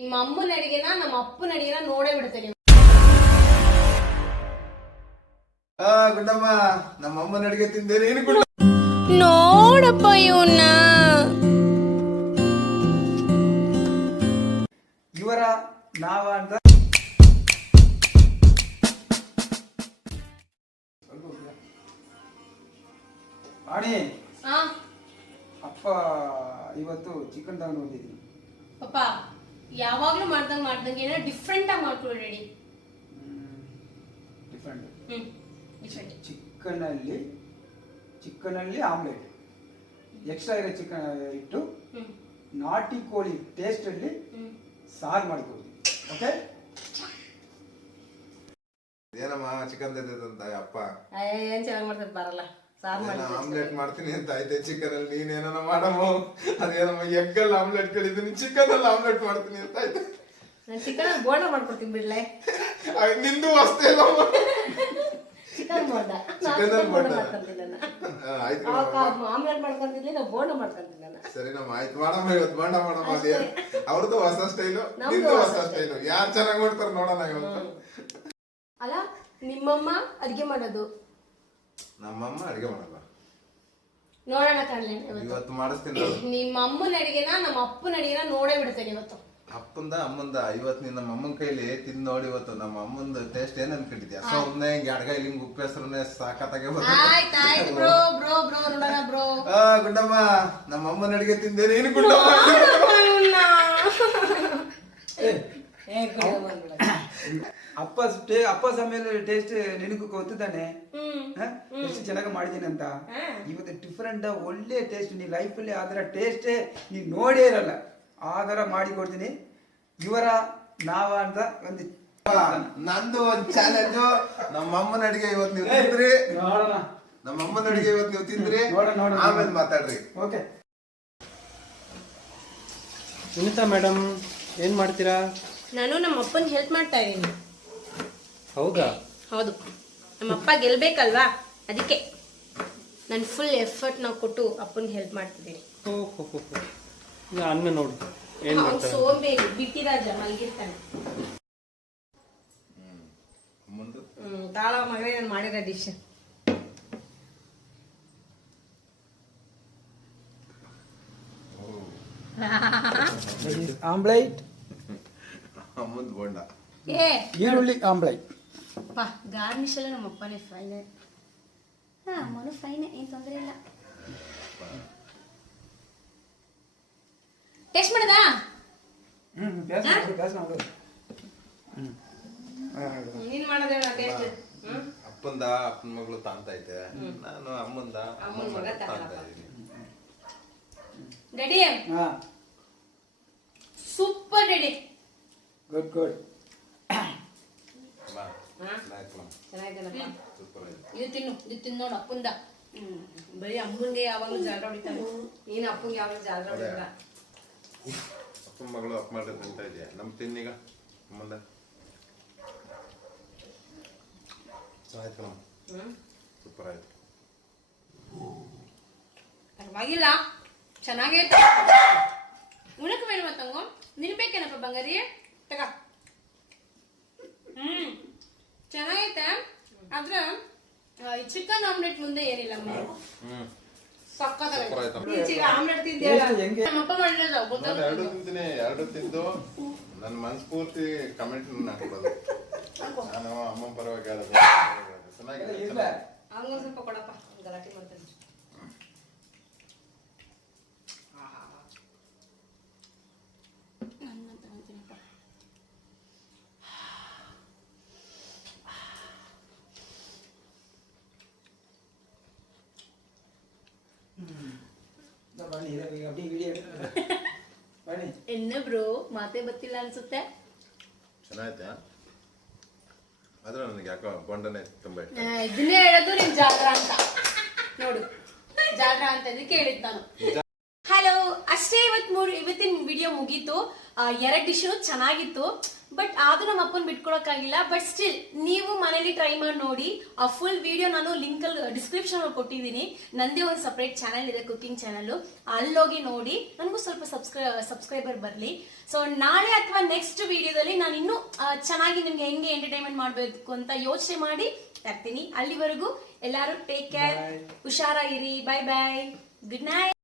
ನಿಮ್ಮ ಅಮ್ಮನ ಅಡಿಗೆನ ನಮ್ಮ ಅಪ್ಪನ ಅಡಿಗೆನ ನೋಡೇ ಬಿಡ್ತೇನೆ. ಗುಂಡಮ್ಮ, ನಮ್ಮ ಅಮ್ಮನ ಅಡಿಗೆ ತಿಂದೆ ನೀನು ಗುಂಡ. ನೋಡಪ್ಪ ಇವನ್ನ. ಇವರ ನಾವ ಅಂತ ಆಣಿ ಅಪ್ಪ ಇವತ್ತು ಚಿಕನ್ ತಗೊಂಡು ಬಂದಿದ್ದೀನಿ. ಪಪ್ಪ ಯಾವಾಗ್ಲೂ ಮಾಡ್ದಂಗೆ ಏನೋ ಡಿಫ್ರೆಂಟ್ ಆಗಿ ಮಾಡ್ಕೊಳ್ರಿ. Different different. ಚಿಕನಲ್ಲಿ ಆಮ್ಲೆಟ್ ಎಕ್ಸ್ಟ್ರಾ ಇರೋ ಚಿಕನ್ ಇಟ್ಟು ನಾಟಿ ಕೋಳಿ ಟೇಸ್ಟ್ ಅಲ್ಲಿ ಸಾರು ಮಾಡಿಕೊಡ್ತೀನಿ. ಓಕೆ, ಏನಮ್ಮ ಚಿಕನ್ ತಂದಂತ ಅಪ್ಪ ಏನ್ ಚೆನ್ನಾಗಿ ಮಾಡ್ತಾರೆ ಬರಲ್ಲ. ಆಮ್ಲೆಟ್ ಮಾಡ್ತೀನಿ ಅಂತ ಐತೆ. ಚಿಕನ್ ಅಲ್ಲಿ ನೀನೇನ ಮಾಡಮ್ಮ, ಅದೇನಮ್ಮ ಎಗ್ಗಲ್ಲಿ ಆಮ್ಲೆಟ್ ಕಳಿದೀನಿ, ಚಿಕನ್ ಅಲ್ಲಿ ಆಮ್ಲೆಟ್ ಮಾಡ್ತೀನಿ ಅಂತ ಐತೆ. ನಾನು ಚಿಕನ್ ಬೋಂಡ ಮಾಡ್ಕೊಡ್ತೀನಿ ಬಿಡ್ಲೆ. ನಿಂದು ಅಷ್ಟೇ ಇಲ್ಲಮ್ಮ, ಚಿಕನ್ ಬೋಂಡ. ಆಮ್ಲೆಟ್ ಮಾಡ್ಕೊಂತಿದ್ಲಿ, ನಾವು ಬೋಂಡ ಮಾಡ್ಕೊಂತೀನಿ. ಸರಿ ನಮ್ಮ ಆಯ್ತು ಮಾಡಮ್ಮ, ಇವತ್ತು ಬೋಂಡ ಮಾಡಮ್ಮ. ಅದೇ ಅವ್ರದ್ದು ಹೊಸ ಸ್ಟೈಲು, ನಿಂದು ಹೊಸ ಸ್ಟೈಲು, ಯಾರು ಚೆನ್ನಾಗಿ ಮಾಡ್ತಾರೆ ನೋಡೋಣ ಇವತ್ತು. ಅಲ್ಲ ನಿಮ್ಮಮ್ಮ ಅಡಿಗೆ ಮಾಡೋದು, ನಮ್ಮಮ್ಮ ಅಡಿಗೆ ಮಾಡಲ್ಲ. ನೋಡೋಣ ಕಣ್ಲೆ ಇವತ್ತು ಮಾಡಿಸ್ತೀನಿ. ನಿಮ್ಮ ಅಮ್ಮನ ಅಡಿಗೆನ ನಮ್ಮ ಅಪ್ಪನ ಅಡಿಗೆನ ನೋಡೇ ಬಿಡ್ತೇನೆ ಇವತ್ತು. ಅಪ್ಪಂದ ಅಮ್ಮಂದ ಇವತ್ತು ನಿನ್ನ ನಮ್ಮ ಅಮ್ಮನ ಕೈಲಿ ತಿಂದು ನೋಡಿ. ಇವತ್ತು ನಮ್ಮ ಅಮ್ಮಂದ ಟೇಸ್ಟ್ ಏನ್ ಅನ್ಕೊಂಡಿದ್ಯಾ? ಸೌಮ್ನೆ ಹಿಂಗೆ ಅಡ್ಗ ಇಲ್ಲಿ ಹಿಂಗೆ ಉಪ್ಪು ಹೆಸರನ್ನೇ ಸಾಕತ್ತಾಗೆ ಆಯ್ತು ಬ್ರೋ ಬ್ರೋ ಬ್ರೋ ನೋಡೋಣ ಬ್ರೋ. ಗುಂಡಮ್ಮ, ನಮ್ಮ ಅಮ್ಮನ ಅಡಿಗೆ ತಿಂದೆ ನೀನು ಗುಂಡಮ್ಮ. ಅಪ್ಪ ಸಮೇಲೆ ಟೇಸ್ಟ್ ನಿನಗೂ ಗೊತ್ತು ತಾನೆ, ಎಷ್ಟು ಚೆನ್ನಾಗಿ ಮಾಡಿದೀನಿ ಅಂತ. ಇವತ್ತು ಡಿಫ್ರೆಂಟ್ ಒಳ್ಳೆ ಟೇಸ್ಟ್. ನೀ ಲೈಫಲ್ಲಿ ಅದರ ಟೇಸ್ಟೇ ನೀ ನೋಡೇ ಇರಲ್ಲ, ಆ ಥರ ಮಾಡಿ ಕೊಡ್ತೀನಿ. ಇವರ ನಾವ ಅಂತ ಒಂದು ನಂದು ಒಂದು ಚಾಲೆಂಜು. ನಮ್ಮ ಅಮ್ಮನ ಅಡಿಗೆ ಇವತ್ತು ನೀವು ತಿಂದ್ರಿ ನೋಡೋಣ. ನಮ್ಮ ಅಮ್ಮನ ಅಡಿಗೆ ಇವತ್ತು ನೀವು ತಿಂದ್ರಿ, ಆಮೇಲೆ ಮಾತಾಡ್ರಿ. ಓಕೆ. ಸುನೀತಾ ಮೇಡಮ್, ಏನು ಮಾಡ್ತೀರಾ? ನಾನು ನಮ್ಮ ಅಪ್ಪನ ಹೆಲ್ಪ್ ಮಾಡ್ತಾ ಇದ್ದೀನಿ. ಹೌದಾ? ಹೌದು, ನಮ್ಮ ಅಪ್ಪ ಗೆಲ್ಬೇಕಲ್ವಾ, ಅದಕ್ಕೆ ನಾನು ಫುಲ್ ಎಫರ್ಟ್ ನಾವು ಕೊಟ್ಟು ಅಪ್ಪನ ಹೆಲ್ಪ್ ಮಾಡ್ತಿದ್ದೀನಿ. ಓಹೋ, ಅನ್ನ ನೋಡು ಏನು ಮಾಡ್ತಾರೆ. ಸೋಂಬೇರಿ ಬಿಟ್ಟಿರಾಜ ಮಲಗಿರ್ತಾನೆ. ತಾಳ ಮಗನೇ ನಾನು ಮಾಡಿರೋ ಡಿಶ್. ಆಮ್ಲೆಟ್, ಅಮ್ಮಂದು ಬೋಂಡ, ಈರುಳ್ಳಿ ಆಮ್ಲೆಟ್. ಗಾರ್ನಿಶ್ ಎಲ್ಲ ನಮ್ಮ ಅಪ್ಪನೇ ಫ್ರೈನೇ. ಅಮ್ಮನೂ ಫ್ರೈನೇ, ಏನು ತೊಂದರೆ ಇಲ್ಲ. ಟೇಸ್ಟ್ ಮಾಡದಾ? ನೀನು ಮಾಡೋದೇ ಟೇಸ್ಟ್. ಅಪ್ಪನ ಮಗಳು ತಾಂತ ಐತೆ, ನಾನು ಅಮ್ಮಂದ ಮಗ ತಾಂತ ಇದ್ದೀನಿ. Ready? Super ready. Good good. ಇದು ತಿನ್ನು ನೋಡು ಅಪ್ಪಂದ. ಬರೀ ಅಮ್ಮನ್ಗೆ ಯಾವಾಗಲೂ ಜಾಲ ಹೊಡಿತಾನೆ, ನೀನು ಅಪ್ಪಂಗೆ ಯಾವಾಗಲೂ ಜಾಲ ಹೊಡಿಲ್ಲ. ಅಪ್ಪನ ಮಗಳು ಅಪ್ಪ ಮಾಡಿದ್ರೆ ತಿಂತ ಇದೆಯಾ? ನಮ್ ತಿನ್ನೀಗ ಅಮ್ಮಂದ ಆಯ್ತು, ಸೂಪರ್ ಆಯ್ತು. ಪರವಾಗಿಲ್ಲ, ಚೆನ್ನಾಗೈತೆ. ಉಣಕ್ ಬೇಡ ಮತ್ತಂಗು ನಿನ್ಬೇಕೇನಪ್ಪ ಬಂಗಾರಿ, ತಗ. ಚೆನ್ನಾಗೈತೆ, ಆದ್ರೆ ಚಿಕನ್ ಆಮ್ಲೆಟ್ ಮುಂದೆ ಏನಿಲ್ಲ. ಆಮ್ಲೆಟ್ ತಿಂದೆ ನಮ್ಮಪ್ಪ ಮಾಡಿರೋದು ಗೊತ್ತಾಗ. ಎರಡು ತಿಂದು ನನ್ನ ಮನಸ್ಫೂರ್ತಿ ಕಮೆಂಟ್ ಹಾಕ್ಬೋದು. ನಾನು ಅಮ್ಮ ಪರವಾಗಿ ಹೇಳೋದು ಚೆನ್ನಾಗಿದೆ. ಹಂಗೊಂದು ಸ್ವಲ್ಪ ಕೊಡಪ್ಪ, ಗಲಾಟೆ ಮಾಡ್ತೇನೆ. ಎನ್ನ ಬ್ರೋ ಮಾತೆ ಗೊತ್ತಿಲ್ಲ ಅನ್ಸುತ್ತೆ. ಚೆನ್ನಾಯ್ತಾ? ಆದ್ರೆ ನನಗೆ ಯಾಕೋ ಗೊಂಡನೆ ತುಂಬಾ ಇಷ್ಟ. ಇದನ್ನೇ ಹೇಳೋದು ನೀನ್ ಜಾಗ್ರ ಅಂತ ನೋಡು, ಜಾಗ್ರ ಅಂತ ಇದಕ್ಕೆ ಹೇಳಿದ್ ನಾನು. ಹಲೋ, ಅಷ್ಟೇ ಇವತ್ತಿನ ವಿಡಿಯೋ ಮುಗೀತು. 2 ಡಿಶ್ ಚೆನ್ನಾಗಿತ್ತು. ಬಟ್ ಆದ್ರೂ ನಮ್ಮ ಅಪ್ಪನ್ ಬಿಟ್ಕೊಡಕ್ಕಾಗಿಲ್ಲ. ಬಟ್ ಸ್ಟಿಲ್ ನೀವು ಮನೇಲಿ ಟ್ರೈ ಮಾಡಿ ನೋಡಿ. ಆ ಫುಲ್ ವಿಡಿಯೋ ನಾನು ಲಿಂಕ್ ಅಲ್ಲಿ ಡಿಸ್ಕ್ರಿಪ್ಷನ್ ಅಲ್ಲಿ ಕೊಟ್ಟಿದ್ದೀನಿ. ನಂದೇ ಒಂದು ಸಪರೇಟ್ ಚಾನಲ್ ಇದೆ, ಕುಕಿಂಗ್ ಚಾನಲ್. ಅಲ್ಲೋಗಿ ನೋಡಿ, ನನಗೂ ಸ್ವಲ್ಪ ಸಬ್ಸ್ಕ್ರೈಬರ್ ಬರಲಿ. ಸೊ ನಾಳೆ ಅಥವಾ ನೆಕ್ಸ್ಟ್ ವಿಡಿಯೋದಲ್ಲಿ ನಾನು ಇನ್ನೂ ಚೆನ್ನಾಗಿ ನಿಮ್ಗೆ ಹೆಂಗೆ ಎಂಟರ್ಟೈನ್ಮೆಂಟ್ ಮಾಡಬೇಕು ಅಂತ ಯೋಚನೆ ಮಾಡಿ ತರ್ತೀನಿ. ಅಲ್ಲಿವರೆಗೂ ಎಲ್ಲರೂ ಟೇಕ್ ಕೇರ್, ಹುಷಾರಾಗಿರಿ. Bye bye, good night.